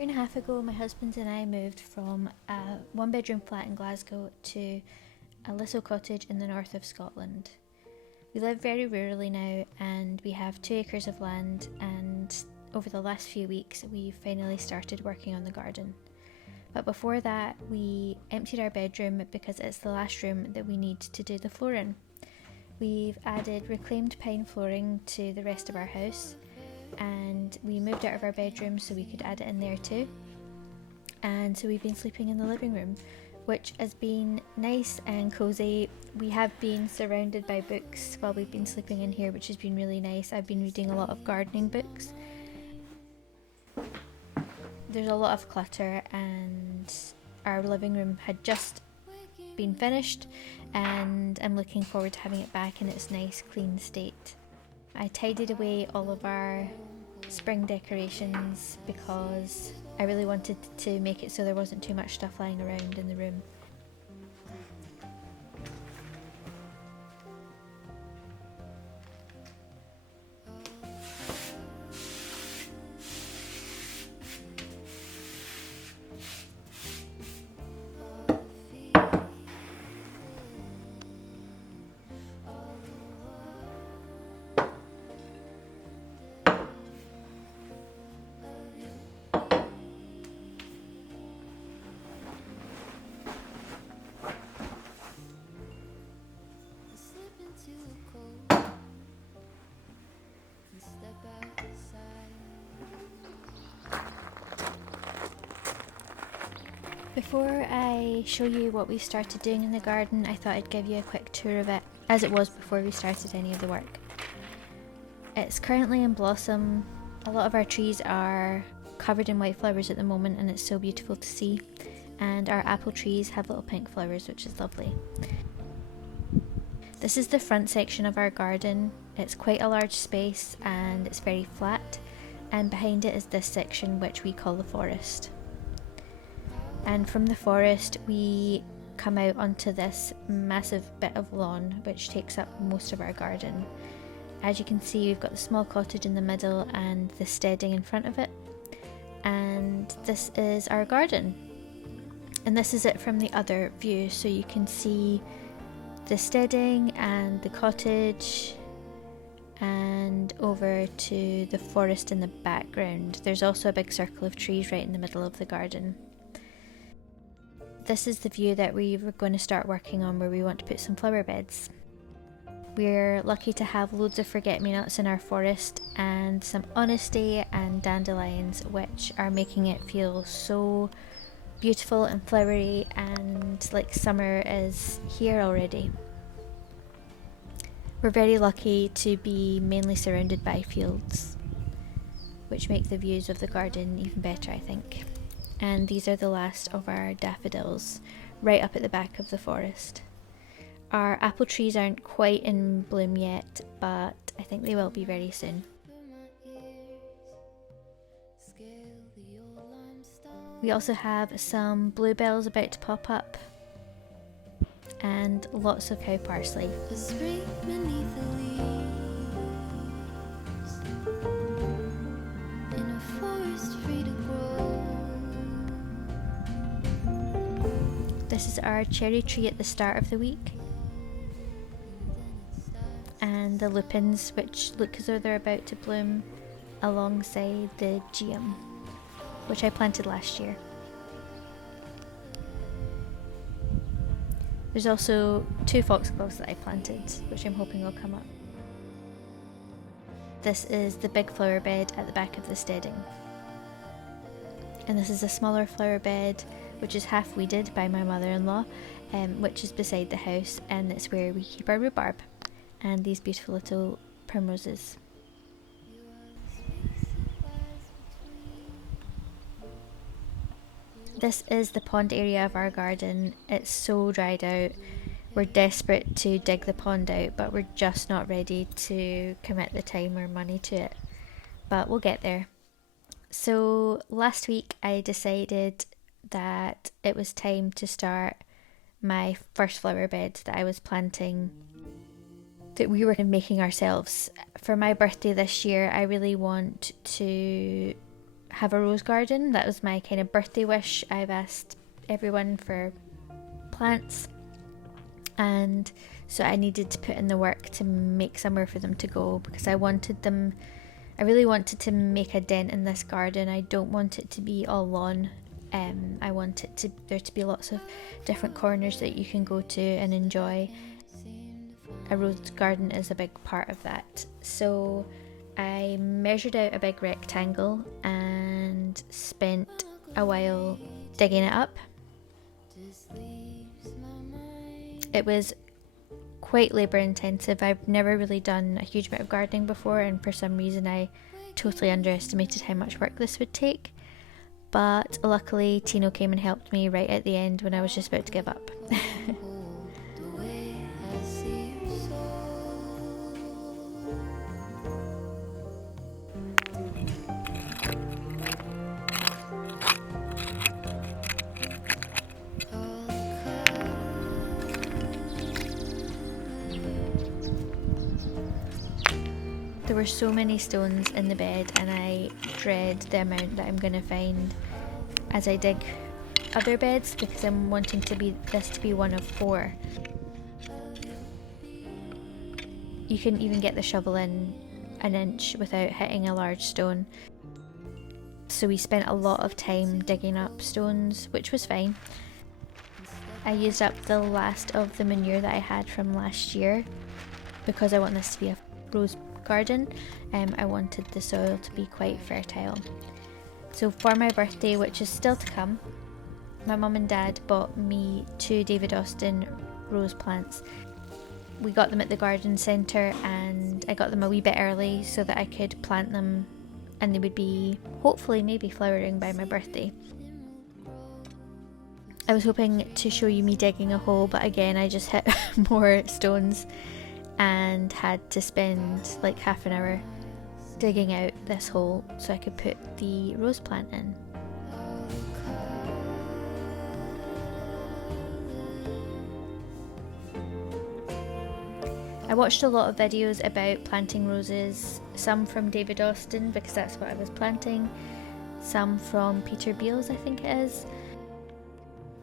A year and a half ago, my husband and I moved from a one bedroom flat in Glasgow to a little cottage in the north of Scotland. We live very rurally now and we have 2 acres of land, and over the last few weeks we finally started working on the garden. But before that, we emptied our bedroom because it's the last room that we need to do the floor in. We've added reclaimed pine flooring to the rest of our house, and we moved out of our bedroom so we could add it in there too. And so we've been sleeping in the living room, which has been nice and cozy. We have been surrounded by books while we've been sleeping in here, which has been really nice. I've been reading a lot of gardening books. There's a lot of clutter, and our living room had just been finished, and I'm looking forward to having it back in its nice clean state. I tidied away all of our spring decorations because I really wanted to make it so there wasn't too much stuff lying around in the room. Before I show you what we started doing in the garden, I thought I'd give you a quick tour of it, as it was before we started any of the work. It's currently in blossom. A lot of our trees are covered in white flowers at the moment, and it's so beautiful to see. And our apple trees have little pink flowers, which is lovely. This is the front section of our garden. It's quite a large space and it's very flat, and behind it is this section which we call the forest. And from the forest we come out onto this massive bit of lawn which takes up most of our garden. As you can see, we've got the small cottage in the middle and the steading in front of it, and this is our garden. And this is it from the other view, so you can see the steading and the cottage and over to the forest in the background. There's also a big circle of trees right in the middle of the garden. This is the view that we were going to start working on, where we want to put some flower beds. We're lucky to have loads of forget-me-nots in our forest and some honesty and dandelions, which are making it feel so beautiful and flowery and like summer is here already. We're very lucky to be mainly surrounded by fields, which make the views of the garden even better, I think. And these are the last of our daffodils, right up at the back of the forest. Our apple trees aren't quite in bloom yet, but I think they will be very soon. We also have some bluebells about to pop up, and lots of cow parsley. This is our cherry tree at the start of the week, and the lupins, which look as though they're about to bloom alongside the geum, which I planted last year. There's also 2 foxgloves that I planted, which I'm hoping will come up. This is the big flower bed at the back of the steading. And this is a smaller flower bed, which is half weeded by my mother-in-law, which is beside the house, and it's where we keep our rhubarb and these beautiful little primroses. This is the pond area of our garden. It's so dried out. We're desperate to dig the pond out, but we're just not ready to commit the time or money to it. But we'll get there. So last week I decided that it was time to start my first flower bed that I was planting, that we were making ourselves. For my birthday this year, I really want to have a rose garden. That was my kind of birthday wish. I've asked everyone for plants, and so I needed to put in the work to make somewhere for them to go, because I really wanted to make a dent in this garden. I don't want it to be all lawn. I want there to be lots of different corners that you can go to and enjoy. A rose garden is a big part of that. So I measured out a big rectangle and spent a while digging it up. It was quite labour intensive. I've never really done a huge amount of gardening before, and for some reason I totally underestimated how much work this would take. But luckily Tino came and helped me right at the end when I was just about to give up. There were so many stones in the bed, and I dread the amount that I'm going to find as I dig other beds, because I'm wanting this to be one of 4. You couldn't even get the shovel in an inch without hitting a large stone. So we spent a lot of time digging up stones, which was fine. I used up the last of the manure that I had from last year, because I want this to be a rose garden. I wanted the soil to be quite fertile. So for my birthday, which is still to come, my mum and dad bought me 2 David Austin rose plants. We got them at the garden centre, and I got them a wee bit early so that I could plant them and they would be hopefully maybe flowering by my birthday. I was hoping to show you me digging a hole, but again I just hit more stones and had to spend like half an hour digging out this hole so I could put the rose plant in. I watched a lot of videos about planting roses, some from David Austin because that's what I was planting, some from Peter Beals I think it is,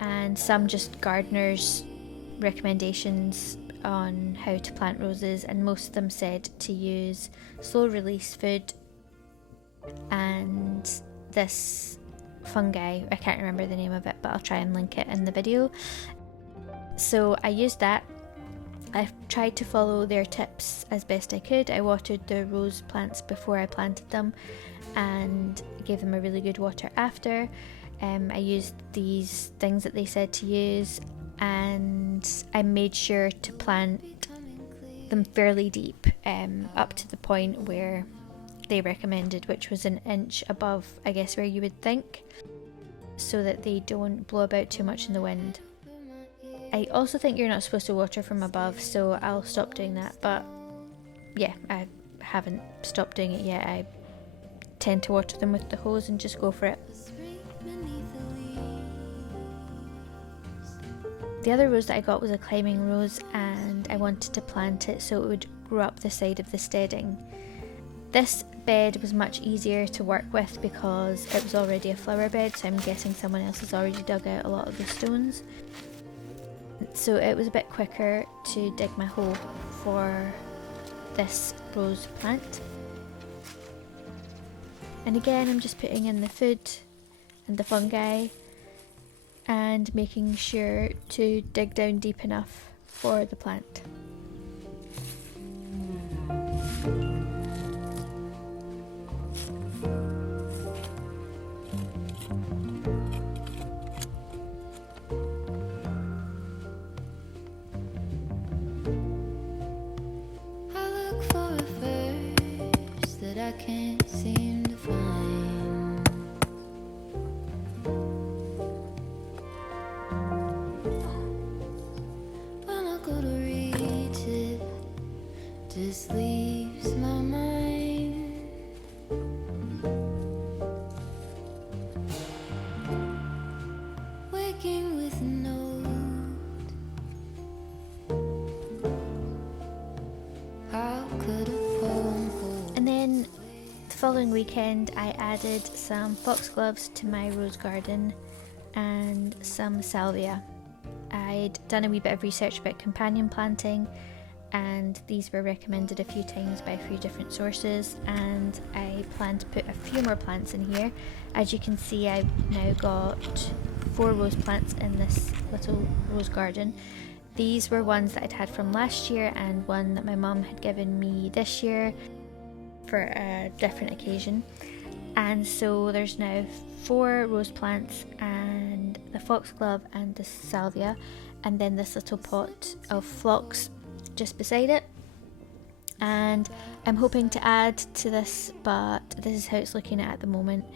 and some just gardeners' recommendations on how to plant roses, and most of them said to use slow release food and this fungi, I can't remember the name of it but I'll try and link it in the video. So I used that. I tried to follow their tips as best I could. I watered the rose plants before I planted them and gave them a really good water after. I used these things that they said to use, and I made sure to plant them fairly deep, up to the point where they recommended, which was an inch above I guess where you would think, so that they don't blow about too much in the wind. I also think you're not supposed to water from above, so I'll stop doing that, but yeah, I haven't stopped doing it yet. I tend to water them with the hose and just go for it. The other rose that I got was a climbing rose, and I wanted to plant it so it would grow up the side of the steading. This bed was much easier to work with because it was already a flower bed, so I'm guessing someone else has already dug out a lot of the stones. So it was a bit quicker to dig my hole for this rose plant. And again, I'm just putting in the food and the fungi and making sure to dig down deep enough for the plant. I can't seem to find. When I go to reach it, just leaves my mind. Waking with a note. How could a poem hold? And then the following weekend I added some foxgloves to my rose garden and some salvia. I'd done a wee bit of research about companion planting, and these were recommended a few times by a few different sources, and I plan to put a few more plants in here. As you can see, I've now got 4 rose plants in this little rose garden. These were ones that I'd had from last year and one that my mum had given me this year for a different occasion. And so there's now 4 rose plants and the foxglove and the salvia, and then this little pot of phlox just beside it. And I'm hoping to add to this, but this is how it's looking at the moment,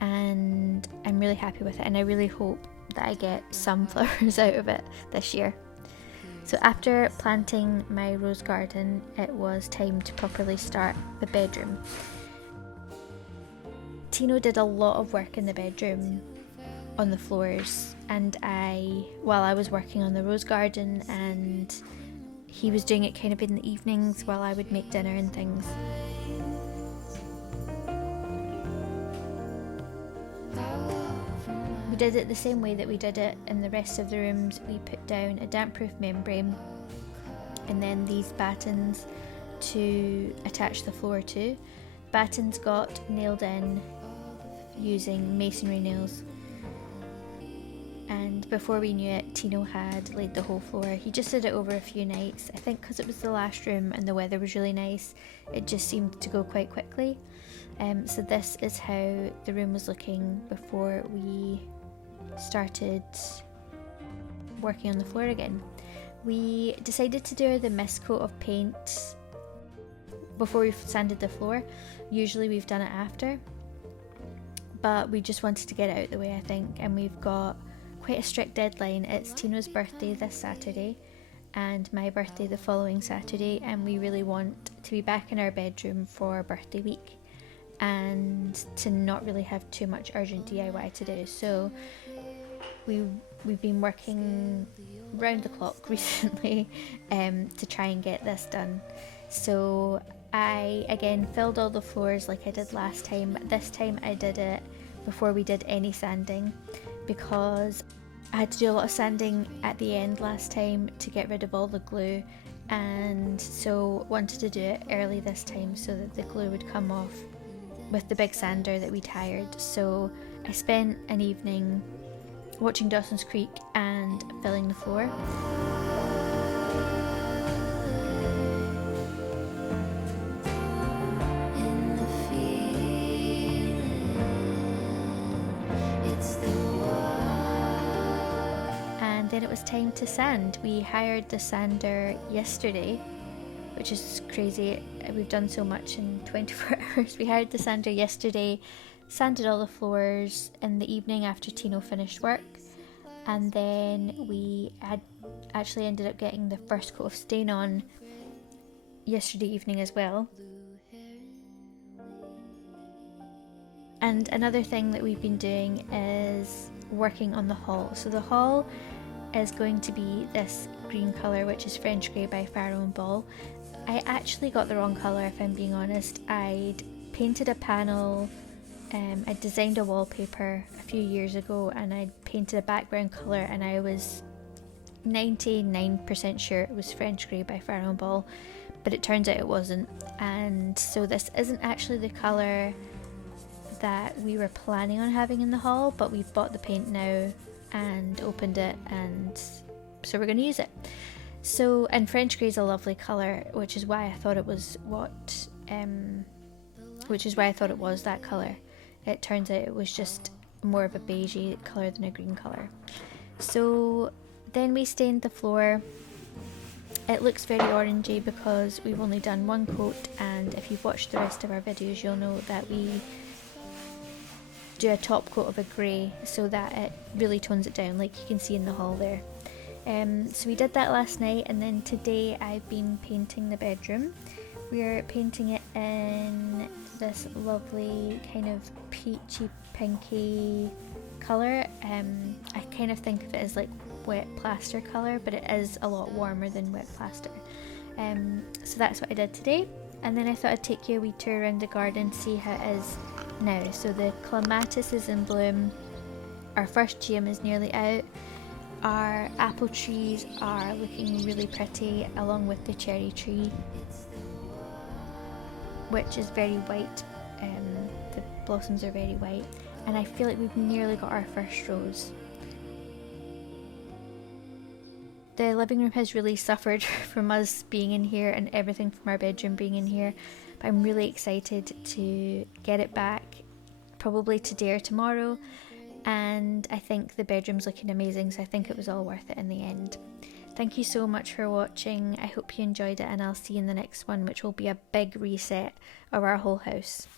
and I'm really happy with it, and I really hope that I get some flowers out of it this year. So after planting my rose garden, it was time to properly start the bedroom. Tino did a lot of work in the bedroom on the floors, and while I was working on the rose garden, and he was doing it kind of in the evenings while I would make dinner and things. We did it the same way that we did it in the rest of the rooms. We put down a damp-proof membrane and then these battens to attach the floor to. Battens got nailed in using masonry nails, and before we knew it, Tino had laid the whole floor. He just did it over a few nights. I think because it was the last room and the weather was really nice, it just seemed to go quite quickly. So this is how the room was looking before we started working on the floor again. We decided to do the mist coat of paint before we've sanded the floor. Usually we've done it after, but we just wanted to get it out of the way, I think, and we've got quite a strict deadline. It's Tino's birthday this Saturday and my birthday the following Saturday, and we really want to be back in our bedroom for birthday week and to not really have too much urgent DIY to do. So we've been working round the clock recently to try and get this done. So I again filled all the floors like I did last time. This time I did it before we did any sanding, because I had to do a lot of sanding at the end last time to get rid of all the glue, and so wanted to do it early this time so that the glue would come off with the big sander that we'd hired. So I spent an evening watching Dawson's Creek and filling the floor. Then it was time to sand. We hired the sander yesterday, which is crazy. We've done so much in 24 hours. We hired the sander yesterday, sanded all the floors in the evening after Tino finished work, and then we had actually ended up getting the first coat of stain on yesterday evening as well. And another thing that we've been doing is working on the hall. So the hall is going to be this green colour, which is French Grey by Farrow and Ball. I actually got the wrong colour, if I'm being honest. I'd painted a panel, I designed a wallpaper a few years ago, and I'd painted a background colour, and I was 99% sure it was French Grey by Farrow and Ball, but it turns out it wasn't. And so this isn't actually the colour that we were planning on having in the hall, but we've bought the paint now and opened it, and so we're going to use it. So, and French Grey is a lovely colour, which is why I thought it was that colour. It turns out it was just more of a beigey colour than a green colour. So then we stained the floor. It looks very orangey because we've only done one coat, and if you've watched the rest of our videos you'll know that we do a top coat of a grey so that it really tones it down, like you can see in the hall there. So we did that last night, and then today I've been painting the bedroom. We're painting it in this lovely kind of peachy pinky colour. I kind of think of it as like wet plaster colour, but it is a lot warmer than wet plaster. So that's what I did today. And then I thought I'd take you a wee tour around the garden to see how it is now. So the clematis is in bloom, our first geum is nearly out, our apple trees are looking really pretty along with the cherry tree, which is very white. The blossoms are very white, and I feel like we've nearly got our first rose. The living room has really suffered from us being in here and everything from our bedroom being in here, but I'm really excited to get it back, probably today or tomorrow, and I think the bedroom's looking amazing, so I think it was all worth it in the end. Thank you so much for watching. I hope you enjoyed it, and I'll see you in the next one, which will be a big reset of our whole house.